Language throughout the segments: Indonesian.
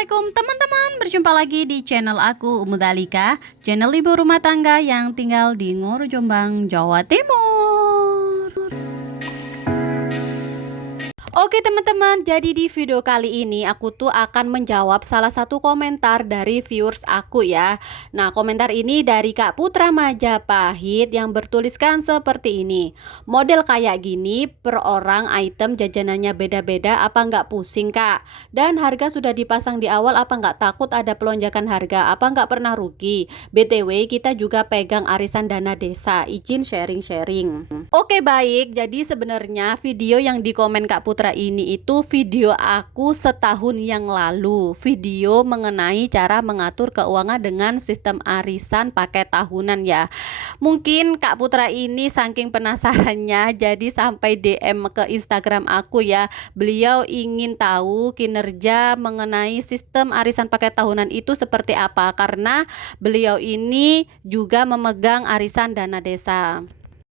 Assalamualaikum teman-teman, berjumpa lagi di channel aku Umu Dalika, channel ibu rumah tangga yang tinggal di Ngoro Jombang, Jawa Timur. Oke teman-teman, jadi di video kali ini aku tuh akan menjawab salah satu komentar dari viewers aku ya. Nah, komentar ini dari Kak Putra Majapahit yang bertuliskan seperti ini. Model kayak gini per orang item jajanannya beda-beda, apa nggak pusing Kak? Dan harga sudah dipasang di awal, apa nggak takut ada pelonjakan harga? Apa nggak pernah rugi? BTW kita juga pegang arisan dana desa, izin sharing-sharing. Oke baik, jadi sebenarnya video yang di komen Kak Putra ini itu video aku setahun yang lalu, video mengenai cara mengatur keuangan dengan sistem arisan pakai tahunan ya. Mungkin Kak Putra ini saking penasarannya jadi sampai DM ke Instagram aku ya. Beliau ingin tahu kinerja mengenai sistem arisan pakai tahunan itu seperti apa, karena beliau ini juga memegang arisan dana desa.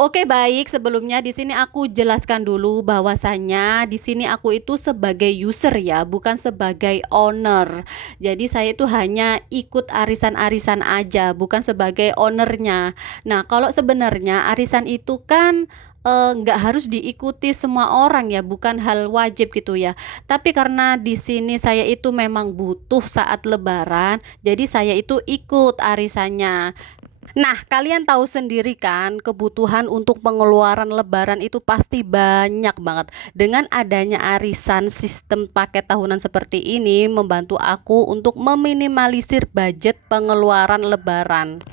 Oke baik, sebelumnya di sini aku jelaskan dulu bahwasannya di sini aku itu sebagai user ya, bukan sebagai owner. Jadi saya itu hanya ikut arisan-arisan aja, bukan sebagai ownernya. Nah, kalau sebenarnya arisan itu kan nggak harus diikuti semua orang ya, bukan hal wajib gitu ya. Tapi karena di sini saya itu memang butuh saat Lebaran, jadi saya itu ikut arisannya. Nah, kalian tahu sendiri kan, kebutuhan untuk pengeluaran Lebaran itu pasti banyak banget. Dengan adanya arisan sistem paket tahunan seperti ini, membantu aku untuk meminimalisir budget pengeluaran Lebaran.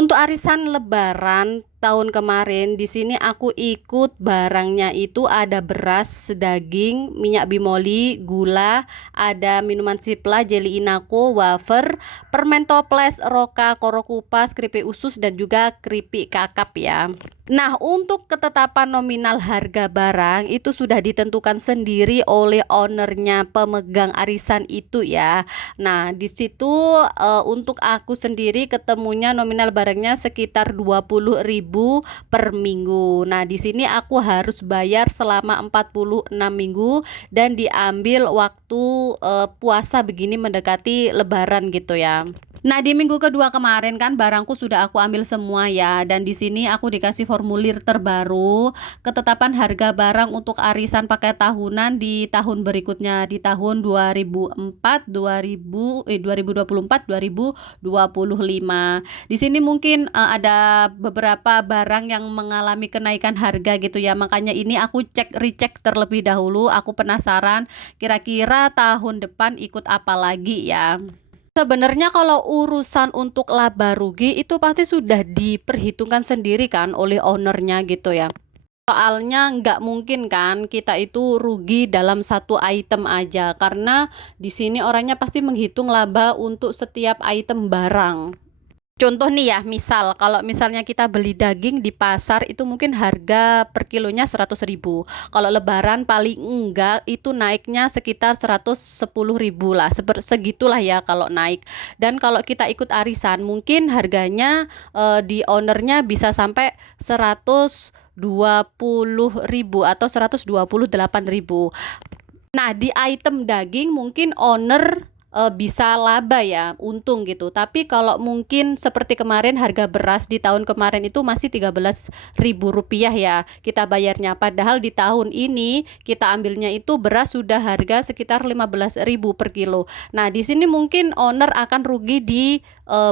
Untuk arisan Lebaran tahun kemarin di sini aku ikut barangnya itu ada beras, daging, minyak bimoli, gula, ada minuman Cipla, jeli inako, wafer, permen toples, roka, koro kupas, keripik usus dan juga keripik kakap ya. Nah, untuk ketetapan nominal harga barang itu sudah ditentukan sendiri oleh ownernya, pemegang arisan itu ya. Nah, di situ untuk aku sendiri ketemunya nominal barangnya sekitar 20.000 per minggu. Nah, di sini aku harus bayar selama 46 minggu dan diambil waktu puasa begini mendekati Lebaran gitu ya. Nah, di minggu kedua kemarin kan barangku sudah aku ambil semua ya, dan di sini aku dikasih formulir terbaru ketetapan harga barang untuk arisan pakai tahunan di tahun berikutnya, di tahun 2024 2025. Di sini mungkin ada beberapa barang yang mengalami kenaikan harga gitu ya. Makanya ini aku recheck terlebih dahulu. Aku penasaran kira-kira tahun depan ikut apa lagi ya. Sebenarnya kalau urusan untuk laba rugi itu pasti sudah diperhitungkan sendiri kan oleh ownernya gitu ya. Soalnya nggak mungkin kan kita itu rugi dalam satu item aja, karena di sini orangnya pasti menghitung laba untuk setiap item barang. Contoh nih ya, misal kalau misalnya kita beli daging di pasar itu mungkin harga per kilonya 100.000. Kalau Lebaran paling enggak itu naiknya sekitar 110.000 lah, segitulah ya kalau naik. Dan kalau kita ikut arisan mungkin harganya di ownernya bisa sampai 120.000 atau 128.000. Nah, di item daging mungkin owner bisa laba ya, untung gitu. Tapi kalau mungkin seperti kemarin harga beras di tahun kemarin itu masih 13.000 rupiah ya kita bayarnya. Padahal di tahun ini kita ambilnya itu beras sudah harga sekitar 15.000 per kilo. Nah, di sini mungkin owner akan rugi di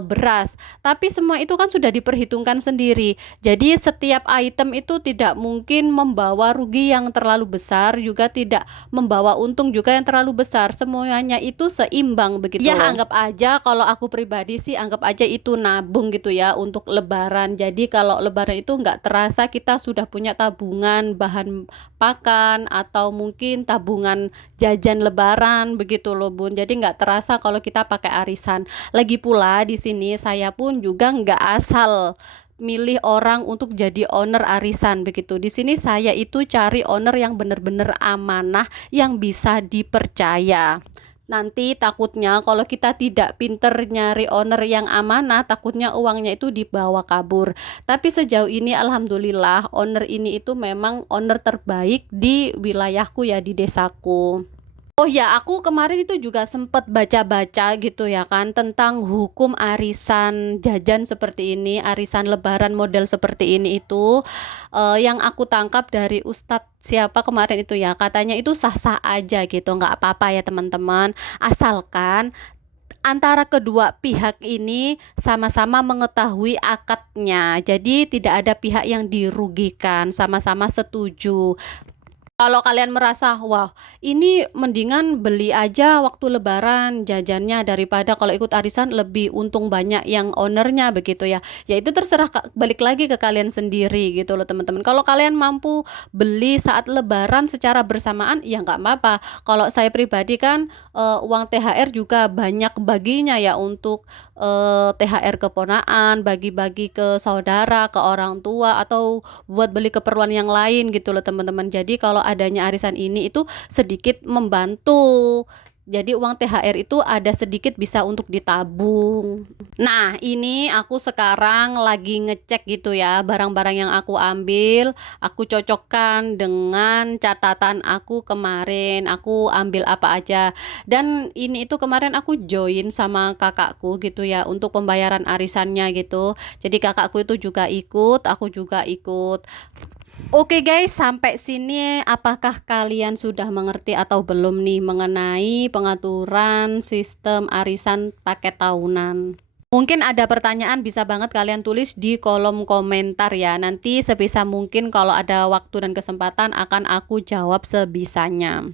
beras. Tapi semua itu kan sudah diperhitungkan sendiri. Jadi setiap item itu tidak mungkin membawa rugi yang terlalu besar, juga tidak membawa untung juga yang terlalu besar. Semuanya itu seimbang begitu. Ya, anggap aja kalau aku pribadi sih anggap aja itu nabung gitu ya untuk Lebaran. Jadi kalau Lebaran itu nggak terasa kita sudah punya tabungan bahan pakan atau mungkin tabungan jajan Lebaran begitu loh Bun. Jadi nggak terasa kalau kita pakai arisan. Lagi pula di sini saya pun juga nggak asal milih orang untuk jadi owner arisan begitu. Di sini saya itu cari owner yang benar-benar amanah, yang bisa dipercaya. Nanti takutnya kalau kita tidak pinter nyari owner yang amanah, takutnya uangnya itu dibawa kabur. Tapi sejauh ini alhamdulillah owner ini itu memang owner terbaik di wilayahku ya, di desaku. Oh ya, aku kemarin itu juga sempat baca-baca gitu ya kan tentang hukum arisan jajan seperti ini, arisan lebaran model seperti ini itu, yang aku tangkap dari ustadz siapa kemarin itu ya, katanya itu sah-sah aja gitu, nggak apa-apa ya teman-teman, asalkan antara kedua pihak ini sama-sama mengetahui akadnya. Jadi tidak ada pihak yang dirugikan, sama-sama setuju. Kalau kalian merasa, wah ini mendingan beli aja waktu lebaran jajannya daripada kalau ikut arisan lebih untung banyak yang ownernya begitu ya. Ya itu terserah balik lagi ke kalian sendiri gitu loh teman-teman. Kalau kalian mampu beli saat lebaran secara bersamaan ya nggak apa-apa. Kalau saya pribadi kan uang THR juga banyak baginya ya untuk THR keponaan, bagi-bagi ke saudara, ke orang tua atau buat beli keperluan yang lain gitu loh teman-teman. Jadi kalau adanya arisan ini itu sedikit membantu. Jadi uang THR itu ada sedikit bisa untuk ditabung. Nah, ini aku sekarang lagi ngecek gitu ya, barang-barang yang aku ambil, aku cocokkan dengan catatan aku kemarin, aku ambil apa aja. Dan ini itu kemarin aku join sama kakakku gitu ya, untuk pembayaran arisannya gitu. Jadi kakakku itu juga ikut, aku juga ikut. Oke guys, sampai sini apakah kalian sudah mengerti atau belum nih mengenai pengaturan sistem arisan paket tahunan? Mungkin ada pertanyaan bisa banget kalian tulis di kolom komentar ya. Nanti sebisa mungkin kalau ada waktu dan kesempatan akan aku jawab sebisanya.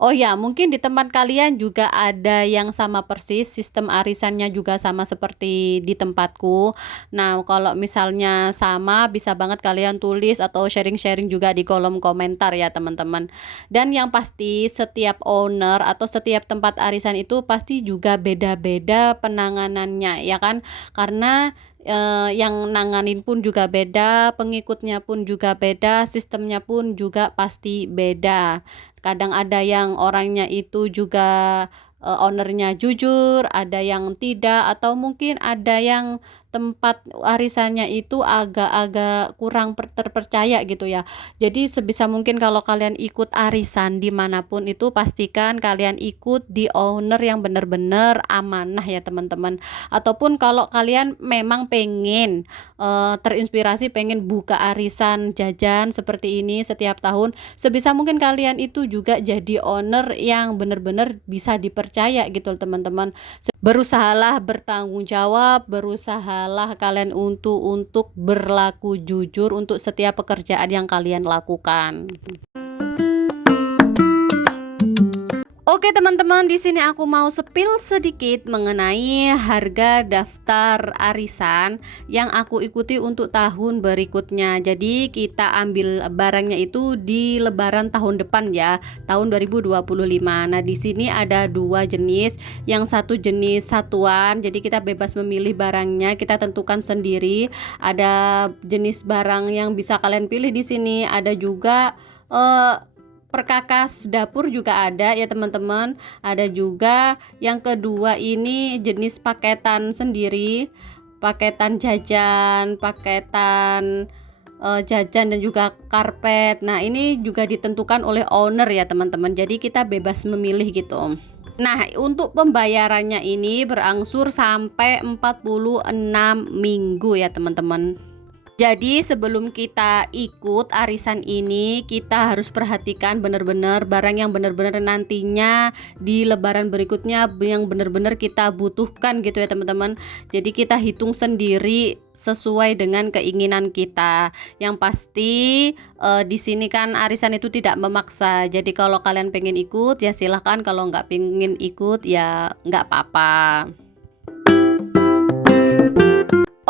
Oh ya, mungkin di tempat kalian juga ada yang sama persis, sistem arisannya juga sama seperti di tempatku. Nah, kalau misalnya sama, bisa banget kalian tulis atau sharing-sharing juga di kolom komentar ya teman-teman. Dan yang pasti setiap owner atau setiap tempat arisan itu pasti juga beda-beda penanganannya ya kan? Karena yang nanganin pun juga beda, pengikutnya pun juga beda, sistemnya pun juga pasti beda. Kadang ada yang orangnya itu juga ownernya jujur, ada yang tidak, atau mungkin ada yang tempat arisannya itu agak-agak kurang terpercaya gitu ya. Jadi sebisa mungkin kalau kalian ikut arisan dimanapun itu pastikan kalian ikut di owner yang benar-benar amanah ya teman-teman. Ataupun kalau kalian memang pengen terinspirasi pengen buka arisan jajan seperti ini setiap tahun, sebisa mungkin kalian itu juga jadi owner yang benar-benar bisa dipercaya gitu teman-teman. Berusahalah bertanggung jawab, berusahalah kalian untuk berlaku jujur untuk setiap pekerjaan yang kalian lakukan. Oke teman-teman, di sini aku mau spill sedikit mengenai harga daftar arisan yang aku ikuti untuk tahun berikutnya. Jadi kita ambil barangnya itu di lebaran tahun depan ya, tahun 2025. Nah, di sini ada dua jenis. Yang satu jenis satuan, jadi kita bebas memilih barangnya, kita tentukan sendiri. Ada jenis barang yang bisa kalian pilih di sini, ada juga perkakas dapur juga ada ya teman-teman. Ada juga yang kedua ini jenis paketan sendiri, paketan jajan, paketan jajan dan juga karpet. Nah ini juga ditentukan oleh owner ya teman-teman, jadi kita bebas memilih gitu. Nah untuk pembayarannya ini berangsur sampai 46 minggu ya teman-teman. Jadi sebelum kita ikut arisan ini, kita harus perhatikan benar-benar barang yang benar-benar nantinya di lebaran berikutnya yang benar-benar kita butuhkan gitu ya teman-teman. Jadi kita hitung sendiri sesuai dengan keinginan kita. Yang pasti di sini kan arisan itu tidak memaksa. Jadi kalau kalian pengen ikut ya silahkan, kalau nggak pengen ikut ya nggak apa-apa.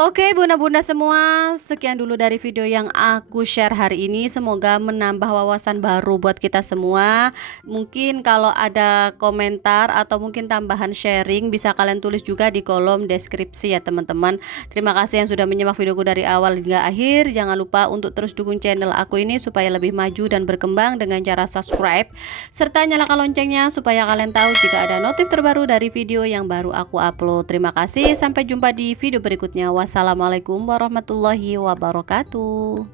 Oke bunda-bunda semua, sekian dulu dari video yang aku share hari ini. Semoga menambah wawasan baru buat kita semua. Mungkin kalau ada komentar atau mungkin tambahan sharing bisa kalian tulis juga di kolom deskripsi ya teman-teman. Terima kasih yang sudah menyimak videoku dari awal hingga akhir. Jangan lupa untuk terus dukung channel aku ini supaya lebih maju dan berkembang dengan cara subscribe serta nyalakan loncengnya supaya kalian tahu jika ada notif terbaru dari video yang baru aku upload. Terima kasih, sampai jumpa di video berikutnya. Wassalamualaikum warahmatullahi wabarakatuh.